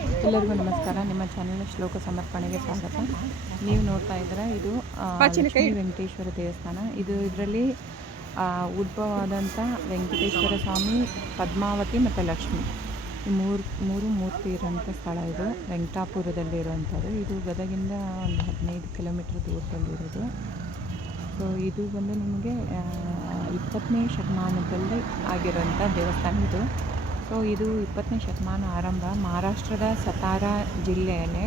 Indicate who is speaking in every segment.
Speaker 1: ಎಲ್ಲರಿಗೂ ನಮಸ್ಕಾರ. ನಿಮ್ಮ ಚಾನೆಲ್ ಶ್ಲೋಕ ಸಮರ್ಪಣೆಗೆ ಸ್ವಾಗತ. ನೀವು ನೋಡ್ತಾ ಇದ್ದೀರಾ ಇದು ಲಕ್ಷ್ಮೀ ವೆಂಕಟೇಶ್ವರ ದೇವಸ್ಥಾನ. ಇದು ಇದರಲ್ಲಿ ಉದ್ಭವವಾದಂಥ ವೆಂಕಟೇಶ್ವರ ಸ್ವಾಮಿ ಪದ್ಮಾವತಿ ಮತ್ತು ಲಕ್ಷ್ಮಿ. ಈ ಮೂರು ಮೂರು ಮೂರ್ತಿ ಇರೋಂಥ ಸ್ಥಳ ಇದು. ವೆಂಕಟಾಪುರದಲ್ಲಿ ಇರುವಂಥದ್ದು. ಇದು ಗದಗಿಂದ ಒಂದು ಹದಿನೈದು ಕಿಲೋಮೀಟ್ರ್ ದೂರದಲ್ಲಿರೋದು ಸೊ ಇದು ಬಂದು ನಿಮಗೆ ಇಪ್ಪತ್ತನೇ ಶತಮಾನದಲ್ಲಿ ಆಗಿರುವಂಥ ದೇವಸ್ಥಾನ ಇದು. ಸೊ, ಇದು ಇಪ್ಪತ್ತನೇ ಶತಮಾನ ಆರಂಭ ಮಹಾರಾಷ್ಟ್ರದ ಸತಾರಾ ಜಿಲ್ಲೆಯಲ್ಲೇ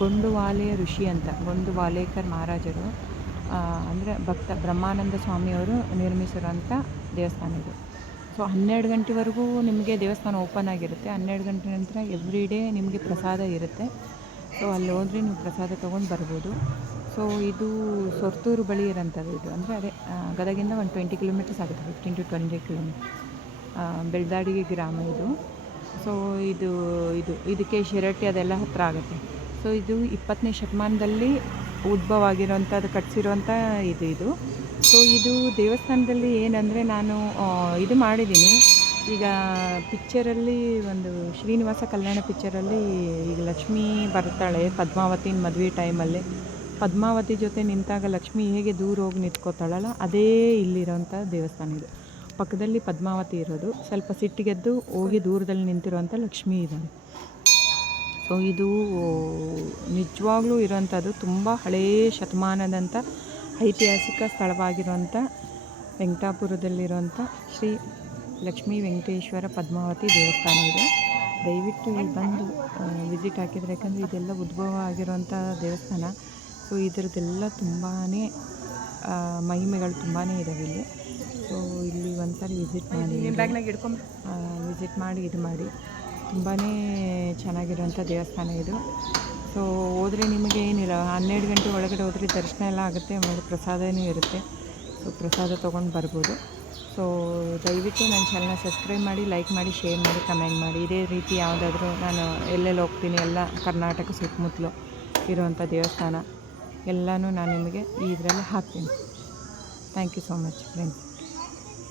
Speaker 1: ಗೊಂಡುವಾಲೆ ಋಷಿ ಅಂತ, ಗೊಂಡುವಾಲೇಕರ್ ಮಹಾರಾಜರು ಅಂದರೆ ಭಕ್ತ ಬ್ರಹ್ಮಾನಂದ ಸ್ವಾಮಿಯವರು ನಿರ್ಮಿಸಿರುವಂಥ ದೇವಸ್ಥಾನ ಇದು. ಸೊ, ಹನ್ನೆರಡು ಗಂಟೆವರೆಗೂ ನಿಮಗೆ ದೇವಸ್ಥಾನ ಓಪನ್ ಆಗಿರುತ್ತೆ. ಹನ್ನೆರಡು ಗಂಟೆ ನಂತರ ಎವ್ರಿ ಡೇ ನಿಮಗೆ ಪ್ರಸಾದ ಇರುತ್ತೆ. ಸೊ, ಅಲ್ಲಿ ಹೋದರೆ ನೀವು ಪ್ರಸಾದ ತೊಗೊಂಡು ಬರ್ಬೋದು. ಸೊ, ಇದು ಸೊರ್ತೂರು ಬಳಿ ಇರೋಂಥದ್ದು ಇದು. ಅಂದರೆ ಅದೇ ಗದಗಿಂದ ಒಂದು ಟ್ವೆಂಟಿ ಕಿಲೋಮೀಟರ್ಸ್ ಆಗುತ್ತೆ, fifteen to twenty kilometer Beldadi ಗ್ರಾಮ ಇದು. ಸೊ ಇದು ಇದು, ಇದಕ್ಕೆ ಶಿರಟ್ಟಿ ಅದೆಲ್ಲ ಹತ್ತಿರ ಆಗುತ್ತೆ. ಸೊ ಇದು ಇಪ್ಪತ್ತನೇ ಶತಮಾನದಲ್ಲಿ ಉದ್ಭವ ಆಗಿರೋಂಥದ್ದು ಕಟ್ಸಿರೋಂಥ ಇದು ಇದು. ಸೊ ಇದು ದೇವಸ್ಥಾನದಲ್ಲಿ ಏನಂದರೆ ನಾನು ಇದು ಮಾಡಿದ್ದೀನಿ. ಈಗ ಪಿಕ್ಚರಲ್ಲಿ ಒಂದು ಶ್ರೀನಿವಾಸ ಕಲ್ಯಾಣ ಪಿಕ್ಚರಲ್ಲಿ ಈಗ ಲಕ್ಷ್ಮೀ ಬರ್ತಾಳೆ ಪದ್ಮಾವತಿನ ಮದುವೆ ಟೈಮಲ್ಲಿ ಪದ್ಮಾವತಿ ಜೊತೆ ನಿಂತಾಗ ಲಕ್ಷ್ಮಿ ಹೇಗೆ ದೂರ ಹೋಗಿ ನಿಂತ್ಕೋತಾಳಲ್ಲ, ಅದೇ ಇಲ್ಲಿರೋಂಥ ದೇವಸ್ಥಾನ ಇದು. ಪಕ್ಕದಲ್ಲಿ ಪದ್ಮಾವತಿ ಇರೋದು. ಸ್ವಲ್ಪ ಸಿಟ್ಟಿಗೆದ್ದು ಹೋಗಿ ದೂರದಲ್ಲಿ ನಿಂತಿರುವಂಥ ಲಕ್ಷ್ಮಿ ಇದ್ದಾಳೆ ಸೊ ಇದು ನಿಜವಾಗ್ಲೂ ಇರೋವಂಥದ್ದು ತುಂಬ ಹಳೆಯ ಶತಮಾನದಂಥ ಐತಿಹಾಸಿಕ ಸ್ಥಳವಾಗಿರುವಂಥ ವೆಂಕಟಾಪುರದಲ್ಲಿರುವಂಥ ಶ್ರೀ ಲಕ್ಷ್ಮೀ ವೆಂಕಟೇಶ್ವರ ಪದ್ಮಾವತಿ ದೇವಸ್ಥಾನ ಇದೆ. ದಯವಿಟ್ಟು ಇಲ್ಲಿ ಬಂದು ವಿಸಿಟ್ ಹಾಕಿದರೆ ಯಾಕಂದರೆ ಇದೆಲ್ಲ ಉದ್ಭವ ಆಗಿರುವಂಥ ದೇವಸ್ಥಾನ. ಸೊ ಇದರದೆಲ್ಲ ತುಂಬಾ ಮಹಿಮೆಗಳು ತುಂಬಾ ಇದ್ದಾವೆ ಇಲ್ಲಿ. ಸೊ ಇಲ್ಲಿ ಒಂದ್ಸಲ ವಿಸಿಟ್ ಮಾಡಿ. ವಿಸಿಟ್ ಮಾಡಿ ಇದು ಮಾಡಿ. ತುಂಬಾ ಚೆನ್ನಾಗಿರುವಂಥ ದೇವಸ್ಥಾನ ಇದು. ಸೊ ಹೋದರೆ ನಿಮಗೆ ಏನಿಲ್ಲ ಹನ್ನೆರಡು ಗಂಟೆ ಒಳಗಡೆ ಹೋದರೆ ದರ್ಶನ ಎಲ್ಲ ಆಗುತ್ತೆ ಆಮೇಲೆ ಪ್ರಸಾದನೂ ಇರುತ್ತೆ. ಸೊ ಪ್ರಸಾದ ತೊಗೊಂಡು ಬರ್ಬೋದು. ಸೊ ದಯವಿಟ್ಟು ನನ್ನ ಚಾನಲ್ನ ಸಬ್ಸ್ಕ್ರೈಬ್ ಮಾಡಿ ಲೈಕ್ ಮಾಡಿ ಶೇರ್ ಮಾಡಿ ಕಮೆಂಟ್ ಮಾಡಿ. ಇದೇ ರೀತಿ ಯಾವುದಾದ್ರೂ ನಾನು ಎಲ್ಲೆಲ್ಲಿ ಹೋಗ್ತೀನಿ ಎಲ್ಲ ಕರ್ನಾಟಕ ಸುತ್ತಮುತ್ತಲು ಇರುವಂಥ ದೇವಸ್ಥಾನ ಎಲ್ಲನೂ ನಾನು ನಿಮಗೆ ಇದರಲ್ಲಿ ಹಾಕ್ತೀನಿ. Thank you so much friends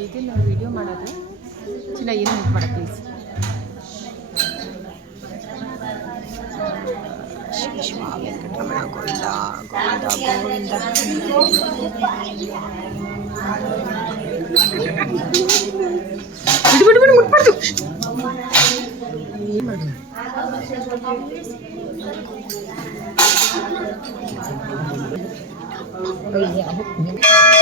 Speaker 1: ಇದಿಲ್ಲ ವಿಡಿಯೋ ಮಾಡೋದು ಚಿನ್ನ ಏನು ಮಿಸ್ ಮಾಡ ಪ್ಲೀಸ್ ಶಿವ ವೆಂಕಟರಮಣ ಗೋವಿಂದ ಗೋವಿಂದ ಗೋವಿಂದ ಬಿಡು ಬಿಡು ಬಿಡು ಮುಟ್ಬಾರ್ದು ಏನು ಮಾಡೋದು ಓ ಓ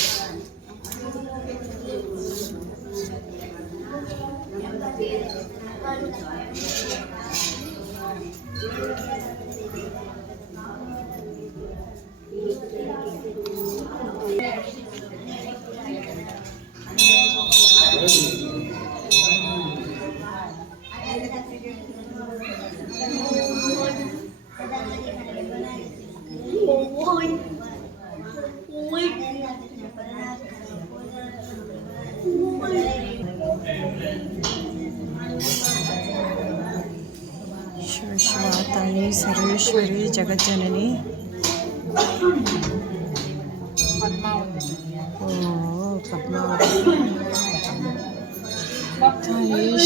Speaker 1: ಜಗಜ್ಜನನಿ. ಪದ್ಮಾವತಿ.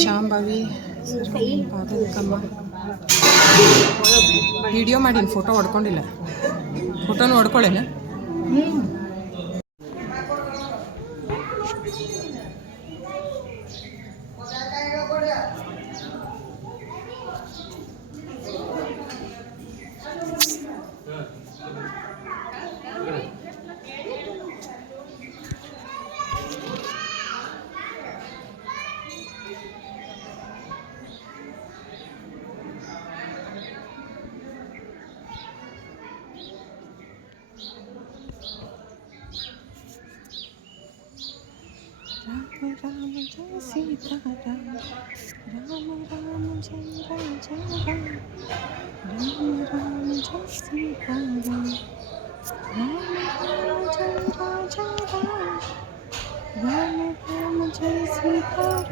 Speaker 1: ಶಾಂಭವಿ. ಪಾದಕಮ್ಮ ವಿಡಿಯೋ ಮಾಡೀನಿ ಫೋಟೋ ಹೊಡ್ಕೊಂಡಿಲ್ಲ. ಫೋಟೋನು ಹೊಡ್ಕೊಳ್ಳೇನ 哒哒哒，啦啦啦，梦情的家家，啦啦啦，梦情的家家，啦啦啦，梦情的家家，啦啦啦，梦情的家家。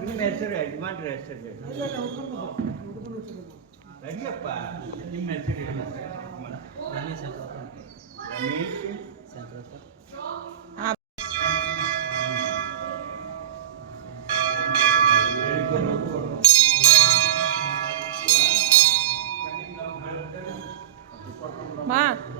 Speaker 1: ini measure ya, cuma dresser ya. Iya, ada hukum tuh.
Speaker 2: Hukum pun usul. Lagi apa? Ini measure ya. Kami sentrotan.
Speaker 1: Kami
Speaker 3: sentrotan.
Speaker 1: Ma. Ma.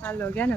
Speaker 1: હાલો ગયા ને